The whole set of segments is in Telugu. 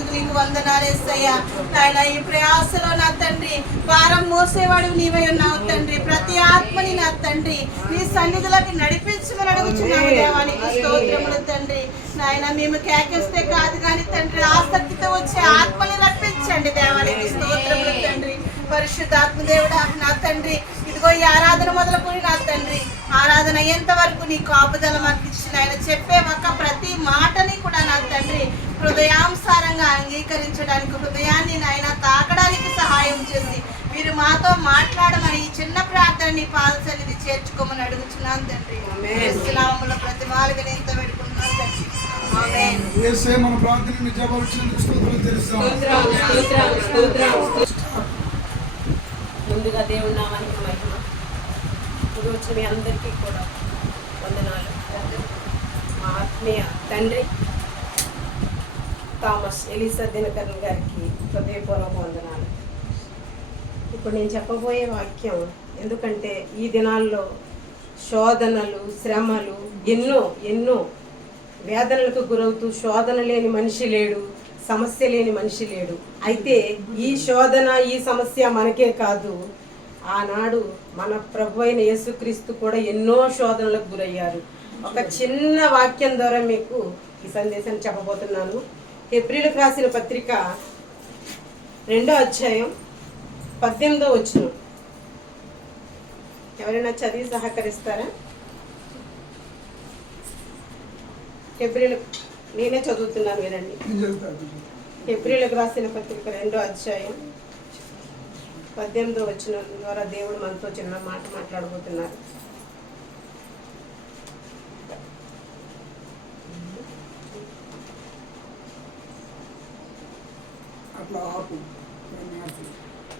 చేసినందుకు నీకు వందనాలు యేసయ్యా. నాయన ఈ ప్రయాసలో నా తండ్రి భారం మోసేవాడు నీవై ఉన్నావు తండ్రి. ప్రతి ఆత్మని నా తండ్రి నీ సన్నిధిలోకి నడిపించమని అడుగుచున్నాము దేవానికి స్తోత్రములు తండ్రి. నాయన మేము కేకేస్తే కాదు కానీ తండ్రి ఆసక్తితో వచ్చే ఆత్మని రప్పించండి దేవానికి స్తోత్రములు తండ్రి. పరిశుద్ధాత్మ దేవుడా నా తండ్రి, ఇదిగో ఈ ఆరాధన మొదలుకొని నా తండ్రి ఆరాధన అయ్యేంత వరకు నీ కాపుదల మాకు ఇచ్చిన ఆయన చెప్పే ఒక్క ప్రతి మాటని కూడా నా తండ్రి హృదయాంసారంగా అంగీకరించడానికి, హృదయాన్ని నాయన తాకడానికి సహాయం చేసి మీరు మాతో మాట్లాడమని ఈ చిన్న ప్రార్థన నీ పాద సన్నిధి చేర్చుకోమని అడుగుతున్నాను తండ్రి. నామములో ప్రతిమాలుగా నేను ఇంత పెట్టుకుంటున్నాను తండ్రి. ఆమేన్. యేసే మన ప్రార్థనని జవాబిచ్చినందుకు స్తోత్రాలు తెలుస్తాం. ముందుగా దేవుని నామానికి మహిమ. ఇప్పుడు వచ్చిన మీ అందరికీ కూడా వందనాలు. మా ఆత్మీయ తండ్రి థామస్ ఎలీసా దినకరన్ గారికి హృదయపూర్వక వందనాలు. ఇప్పుడు నేను చెప్పబోయే వాక్యం ఎందుకంటే ఈ దినాల్లో శోధనలు, శ్రమలు ఎన్నో ఎన్నో వేదనలకు గురవుతూ శోధన లేని మనిషి లేడు, సమస్య లేని మనిషి లేడు. అయితే ఈ శోధన, ఈ సమస్య మనకే కాదు, ఆనాడు మన ప్రభు అయిన యేసుక్రీస్తు కూడా ఎన్నో శోధనలకు గురయ్యారు. ఒక చిన్న వాక్యం ద్వారా మీకు ఈ సందేశాన్ని చెప్పబోతున్నాను. ఏప్రిల్కి రాసిన పత్రిక 2వ అధ్యాయం 18వ వచనం. ఎవరైనా చదివి సహకరిస్తారా? ఏప్రిల్ నేనే చదువుతున్నాను, వినండి. ఏప్రిల్కి రాసిన పత్రిక 2వ అధ్యాయం 18వ వచనం ద్వారా దేవుడు మనతో చిన్న మాట మాట్లాడబోతున్నారు.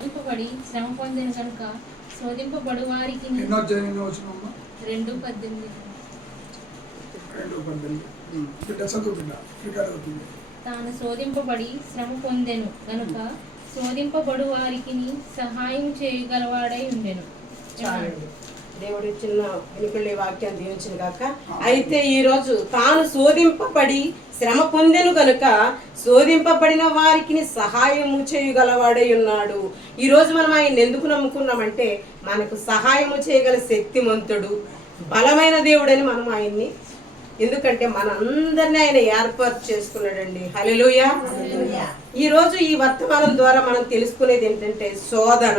శోధింపబడి శ్రమ పొందిన కనుక శోధింపబడు వారికి 2:18 తాను శోధింపబడి శ్రమ పొందెను కనుక శోధింపబడు వారికి సహాయం చేయగలవాడై ఉండెను. చాలండి. దేవుడు చిన్న వెనుకళ్ళే వాక్యాన్ని దీవించిన గాక. అయితే ఈరోజు తాను శోధింపబడి శ్రమ పొందెను కనుక శోధింపబడిన వారికి సహాయము చేయగలవాడై ఉన్నాడు. ఈరోజు మనం ఆయన ఎందుకు నమ్ముకున్నామంటే మనకు సహాయము చేయగల శక్తిమంతుడు, బలమైన దేవుడని మనం ఆయన్ని, ఎందుకంటే మనందరినీ ఆయన ఏర్పాటు చేసుకున్నాడండి. హల్లెలూయా. ఈ రోజు ఈ వర్తమానం ద్వారా మనం తెలుసుకునేది ఏంటంటే శోధన.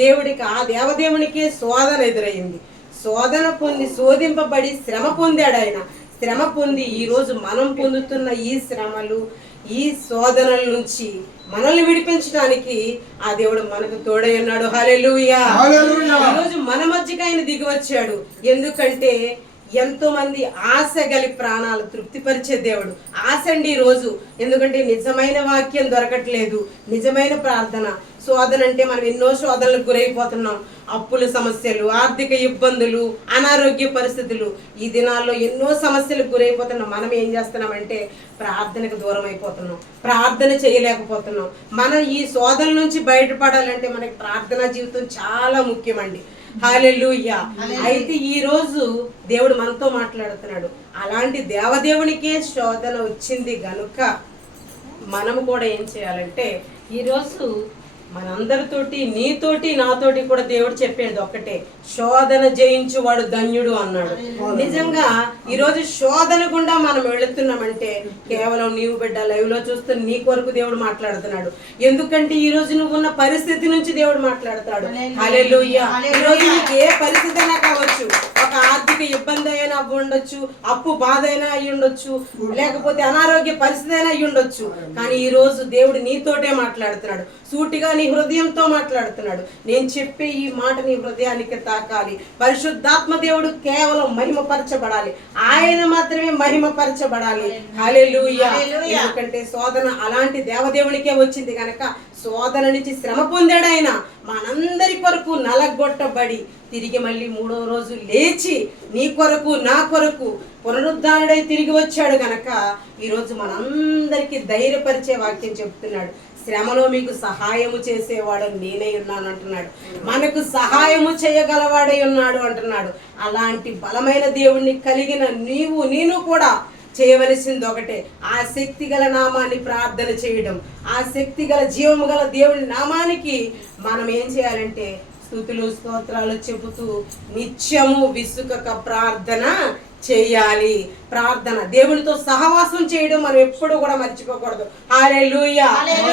దేవుడికి, ఆ దేవదేవునికే శోధన ఎదురయ్యింది. శోధన పొంది శోధింపబడి శ్రమ పొందాడు ఆయన. శ్రమ పొంది ఈరోజు మనం పొందుతున్న ఈ శ్రమలు, ఈ శోధనల నుంచి మనల్ని విడిపించడానికి ఆ దేవుడు మనకు తోడై ఉన్నాడు. హల్లెలూయా. ఈరోజు మన మధ్యకి ఆయన దిగి వచ్చాడు. ఎందుకంటే ఎంతో మంది ఆశ గలి ప్రాణాలు తృప్తిపరిచే దేవుడు. ఆశ అండి ఈరోజు. ఎందుకంటే నిజమైన వాక్యం దొరకట్లేదు, నిజమైన ప్రార్థన. శోధన అంటే మనం ఎన్నో శోధనలకు గురైపోతున్నాం. అప్పుల సమస్యలు, ఆర్థిక ఇబ్బందులు, అనారోగ్య పరిస్థితులు, ఈ దినాల్లో ఎన్నో సమస్యలకు గురైపోతున్నాం. మనం ఏం చేస్తున్నామంటే ప్రార్థనకు దూరం అయిపోతున్నాం, ప్రార్థన చేయలేకపోతున్నాం. మనం ఈ శోధన నుంచి బయటపడాలంటే మనకి ప్రార్థనా జీవితం చాలా ముఖ్యమండి. హల్లెలూయా. అయితే ఈ రోజు దేవుడు మనతో మాట్లాడుతున్నాడు. అలాంటి దేవదేవునికే శోధన వచ్చింది గనుక మనము కూడా ఏం చేయాలంటే ఈరోజు మనందరితోటి, నీతోటి, నాతోటి కూడా దేవుడు చెప్పేది ఒక్కటే, శోధన జయించువాడు ధన్యుడు అన్నాడు. నిజంగా ఈరోజు శోధన గుండా మనం వెళుతున్నామంటే కేవలం నీవు బిడ్డ లైవ్ లో చూస్తూ నీ కొరకు దేవుడు మాట్లాడుతున్నాడు. ఎందుకంటే ఈ రోజు నువ్వు ఉన్న పరిస్థితి నుంచి దేవుడు మాట్లాడతాడు. హల్లెలూయా. ఈరోజు నీకు ఏ పరిస్థితి అయినా కావచ్చు, ఒక ఆర్థిక ఇబ్బంది అయినా ఉండొచ్చు, అప్పు బాధ అయినా అయి ఉండొచ్చు, లేకపోతే అనారోగ్య పరిస్థితి అయినా అయి ఉండొచ్చు. కానీ ఈ రోజు దేవుడు నీతోటే మాట్లాడుతున్నాడు. సూటిగా నీ హృదయంతో మాట్లాడుతున్నాడు. నేను చెప్పే ఈ మాట నీ హృదయానికి తాకాలి. పరిశుద్ధాత్మ దేవుడు కేవలం మహిమపరచబడాలి, ఆయన మాత్రమే మహిమపరచబడాలి. హల్లెలూయా. ఎందుకంటే శోధన అలాంటి దేవదేవునికే వచ్చింది కనుక శోధన నుంచి శ్రమ పొందాడు ఆయన. మనందరి కొరకు నలగొట్టబడి తిరిగి మళ్ళీ 3వ రోజు లేచి నీ కొరకు, నా కొరకు పునరుద్ధానుడై తిరిగి వచ్చాడు గనక ఈరోజు మనందరికీ ధైర్యపరిచే వాక్యం చెప్తున్నాడు. శ్రమలో మీకు సహాయము చేసేవాడు నేనే ఉన్నాను అంటున్నాడు. మనకు సహాయము చేయగలవాడై ఉన్నాడు అంటున్నాడు. అలాంటి బలమైన దేవుణ్ణి కలిగిన నీవు, నేను కూడా చేయవలసింది ఒకటే, ఆ శక్తి గల నామాన్ని ప్రార్థన చేయడం. ఆ శక్తి గల జీవము గల దేవుని నామానికి మనం ఏం చేయాలంటే స్తుతులు స్తోత్రాలు చెబుతూ నిత్యము విసుకక ప్రార్థన చేయాలి. ప్రార్థన, దేవునితో సహవాసం చేయడం మనం ఎప్పుడు కూడా మర్చిపోకూడదు. హల్లెలూయా.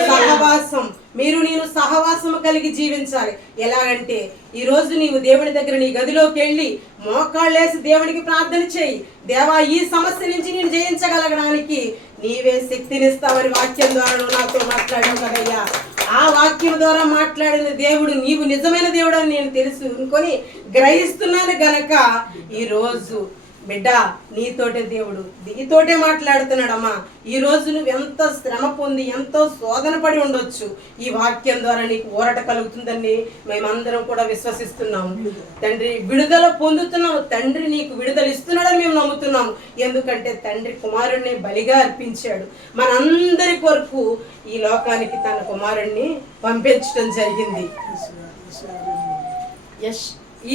సహవాసం, మీరు నేను సహవాసం కలిగి జీవించాలి. ఎలాగంటే ఈ రోజు నీవు దేవుని దగ్గర నీ గదిలోకి వెళ్ళి మోకాళ్ళేసి దేవునికి ప్రార్థన చేయి. దేవా, ఈ సమస్య నుంచి నేను జయించగలగడానికి నీవే శక్తినిస్తావని వాక్యం ద్వారా నువ్వు నాతో మాట్లాడావు కదయ్యా. ఆ వాక్యం ద్వారా మాట్లాడిన దేవుడు నీవు నిజమైన దేవుడు అని నేను తెలుసు అనుకొని గ్రహిస్తున్నాను గనక ఈరోజు బిడ్డ నీతోటే దేవుడు నీతోటే మాట్లాడుతున్నాడమ్మా. ఈ రోజు నువ్వు ఎంత శ్రమ పొంది ఎంతో శోధన పడి ఉండొచ్చు, ఈ వాక్యం ద్వారా నీకు ఊరట కలుగుతుందని మేమందరం కూడా విశ్వసిస్తున్నాము. తండ్రి విడుదల పొందుతున్నాము, తండ్రి నీకు విడుదల ఇస్తున్నాడని మేము నమ్ముతున్నాము. ఎందుకంటే తండ్రి కుమారుడిని బలిగా అర్పించాడు. మనందరి కొరకు ఈ లోకానికి తన కుమారుణ్ణి పంపించడం జరిగింది.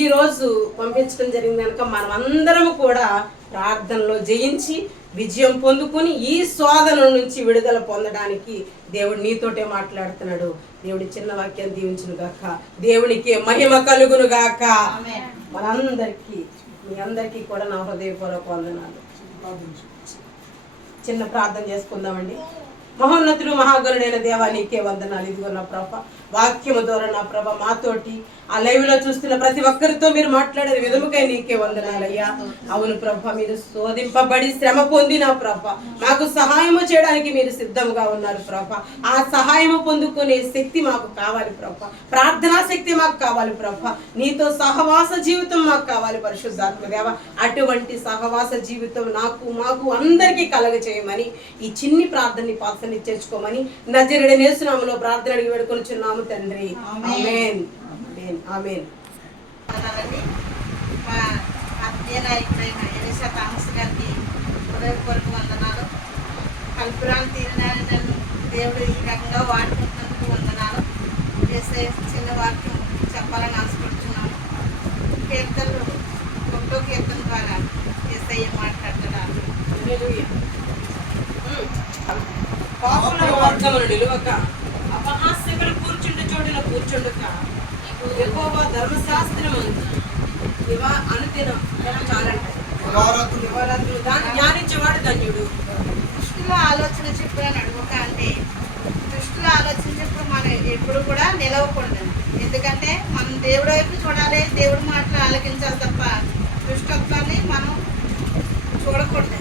ఈ రోజు పంపించడం జరిగింది కనుక మనం అందరము కూడా ప్రార్థనలో జయించి విజయం పొందుకొని ఈ శోధన నుంచి విడుదల పొందడానికి దేవుడు నీతోటే మాట్లాడుతున్నాడు. దేవుడి చిన్న వాక్యాన్ని దీవించును గాక. దేవునికి మహిమ కలుగును గాక. మనందరికీ మీ అందరికీ కూడా నా హృదయపూర్వక వందనాలు. చిన్న ప్రార్థన చేసుకుందామండి. మహోన్నతుడు మహాగణుడైన దేవా, నీకే వందనాలు. ఇదిగో నా ప్రభ, వాక్యము ద్వారా నా ప్రభ మాతోటి ఆ లైవ్ లో చూస్తున్న ప్రతి ఒక్కరితో మీరు మాట్లాడే విధముకై నీకే వందనాలయ్యా. అవును ప్రభ, మీరు శోధింపబడి శ్రమ పొంది నా ప్రభ మాకు సహాయము చేయడానికి మీరు సిద్ధంగా ఉన్నారు ప్రభ. ఆ సహాయము పొందుకునే శక్తి మాకు కావాలి ప్రభ. ప్రార్థనా శక్తి మాకు కావాలి ప్రభ. నీతో సహవాస జీవితం మాకు కావాలి పరిశుద్ధాత్మ దేవ. అటువంటి సహవాస జీవితం నాకు మాకు అందరికీ కలగ చేయమని ఈ చిన్ని ప్రార్థనని పాసని చేర్చుకోమని నజరేయుడైన యేసు నామములో ప్రార్థన అడిగి వేడుకొనుచున్నాము తండ్రి. ఆమేన్. ఆమేన్. మా ఆత్మీయ నాయకుడైన ఎలీషా థామస్ గారికి హృదయపూర్వక వందనాలు. కల్పురాలు తీరినారని నన్ను దేవుడు ఈ రకంగా వాడుకుంటున్నందుకు వందనాలు. చేసే చిన్న వాక్యం చెప్పాలని ఆశపడుతున్నాను. కీర్తనలు 1వ కీర్తన ద్వారా చేసే మాట్లాడతాడు. పాపుల మార్గమును నిలువక అపహాస్యకులు కూర్చుండు చోటున కూర్చుండుక యెహోవా ధర్మశాస్త్రమందు అనుదినం దివారాత్రులు దాన్ని ధ్యానించేవాడు ధన్యుడు. దుష్టుల ఆలోచన చెప్పని అడుగుక అంటే దుష్టుల ఆలోచన చెప్పు మనం ఎప్పుడు కూడా నిలవకూడదు. ఎందుకంటే మనం దేవుడి వైపు చూడాలి, దేవుడి మాటలు ఆలకించాలి తప్ప దుష్టత్వాన్ని మనం చూడకూడదు.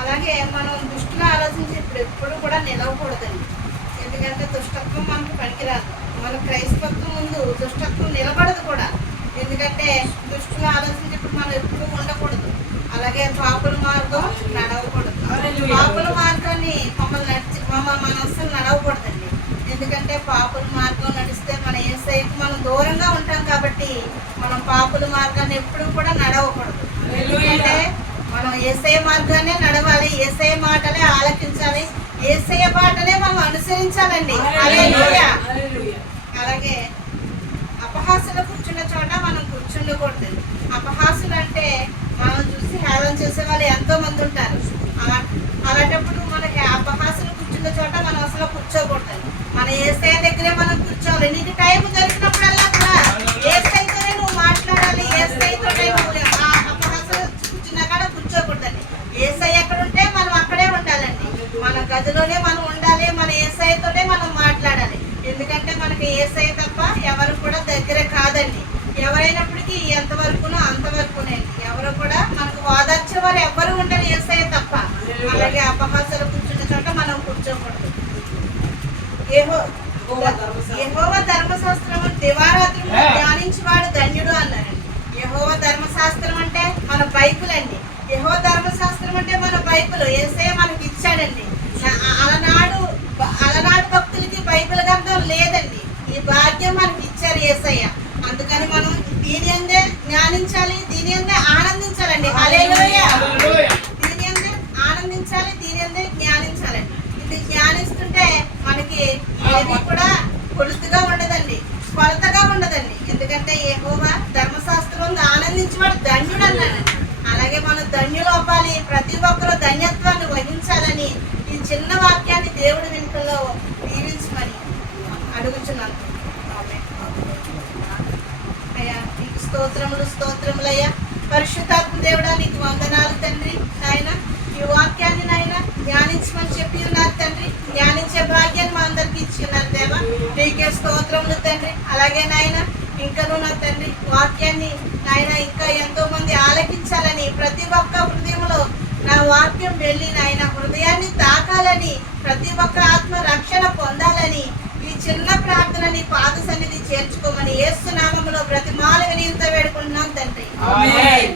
అలాగే మనం దుష్టుల ఆలోచించేప్పుడు ఎప్పుడు కూడా నిలవకూడదండి. ఎందుకంటే దుష్టత్వం మనకు పనికిరాదు. మన క్రైస్తత్వం ముందు దుష్టత్వం నిలబడదు కూడా. ఎందుకంటే దుష్టుల ఆలోచించేప్పుడు మనం ఎప్పుడు ఉండకూడదు. అలాగే పాపుల మార్గం నడవకూడదు. పాపుల మార్గాన్ని మనం అస్సలు నడవకూడదండి. ఎందుకంటే పాపుల మార్గం నడిస్తే మన యేసయ్యకు మనం దూరంగా ఉంటాం కాబట్టి మనం పాపుల మార్గాన్ని ఎప్పుడు కూడా నడవకూడదు. ఎందుకంటే మనం యేసయ్య మార్గాన్నే నడవాలి, యేసయ్య మాటలే ఆలకించాలి, యేసయ్య బాటనే మనం అనుసరించాలండి. హల్లెలూయా. అలాగే అపహాసులు కూర్చున్న చోట మనం కూర్చుండకూడదు. అపహాసులు అంటే మనం చూసి హేళన చేసే వాళ్ళు ఎంతో మంది ఉంటారు. అలాంటప్పుడు మనకి అపహాసులు కూర్చున్న చోట మనం అసలు కూర్చోకూడదు. మన యేసయ్య దగ్గరే మనం కూర్చోవాలి. నీకు టైం దొరికినప్పుడల్లా కూడా యేసయ్యతోనే నువ్వు మాట్లాడాలి, యేసయ్యతోనే నువ్వు కూర్చోకూడదండి. యేసయ్య ఎక్కడ ఉంటే మనం అక్కడే ఉండాలండి. మన గదిలోనే మనం ఉండాలి, మన యేసయ్యతోనే మనం మాట్లాడాలి. ఎందుకంటే మనకి యేసయ్య తప్ప ఎవరు కూడా దగ్గర కాదండి. ఎవరైనప్పటికీ ఎంతవరకునో అంతవరకునేండి. ఎవరు కూడా మనకు ఓదార్చే వారు ఎవరు ఉండరు యేసయ్య తప్ప. అలాగే అపహాసాలు కూర్చున్న చోట మనం కూర్చోకూడదు. యెహోవా ధర్మశాస్త్రం దివారాత్రులు ధ్యానించేవాడు ధన్యుడు అన్నారండి. యెహోవా ధర్మశాస్త్రం అంటే మన బైబిల్ అండి. యెహోవా ధర్మశాస్త్రం అంటే మన బైబిల్ యేసయ్య మనకి ఇచ్చాడండి. అలనాడు భక్తులకి బైబిల్ గ్రంథం లేదండి. ఈ భాగ్యం మనకి ఇచ్చారు యేసయ్య. అందుకని మనం దీని అందే జ్ఞానించాలి, దీని అందే ఆనందించాలండి. హల్లెలూయా. దీని అందే ఆనందించాలి, దీని అందే జ్ఞానించాలండి. ఇది జ్ఞానిస్తుంటే మనకి ఏది కూడా కొలుతుగా ఉండదండి, కొలతగా ఉండదండి. ఎందుకంటే యెహోవా ధర్మశాస్త్రం ఆనందించేవాడు ధన్యుడు అన్నాడు. అలాగే మన ధన్యులు ఈ చిన్న వాక్యాన్ని దేవుడి వెనుకలో దీవించమని అడుగుచున్నాను. ఆమేన్. అయ్యా నీకు స్తోత్రములయ్యా. పరిశుద్ధాత్మ దేవుడా నీకు వందనాలు తండ్రి. నాయన ఈ వాక్యాన్ని నాయన ధ్యానించమని చెప్పి ఉన్నారు తండ్రి. ధ్యానించే భాగ్యాన్ని మా అందరికి ఇచ్చి ఉన్నారు దేవా. నీకే స్తోత్రములు తండ్రి. అలాగే నాయన ఇంకను నా తండ్రి వాక్యాన్ని నాయన ఇంకా ఎంతో మంది ఆలకించాలని, ప్రతి ఒక్క హృదయంలో నా వాక్యం వెళ్ళి నాయన హృదయాన్ని తాకాలని, ప్రతి ఒక్క ఆత్మ రక్షణ పొందాలని ఈ చిన్న ప్రార్థనని పాద సన్నిధి చేర్చుకోమని యేసు నామములో బ్రతిమాల వినయంతో వేడుకుంటున్నాం తండ్రి. ఆమేన్.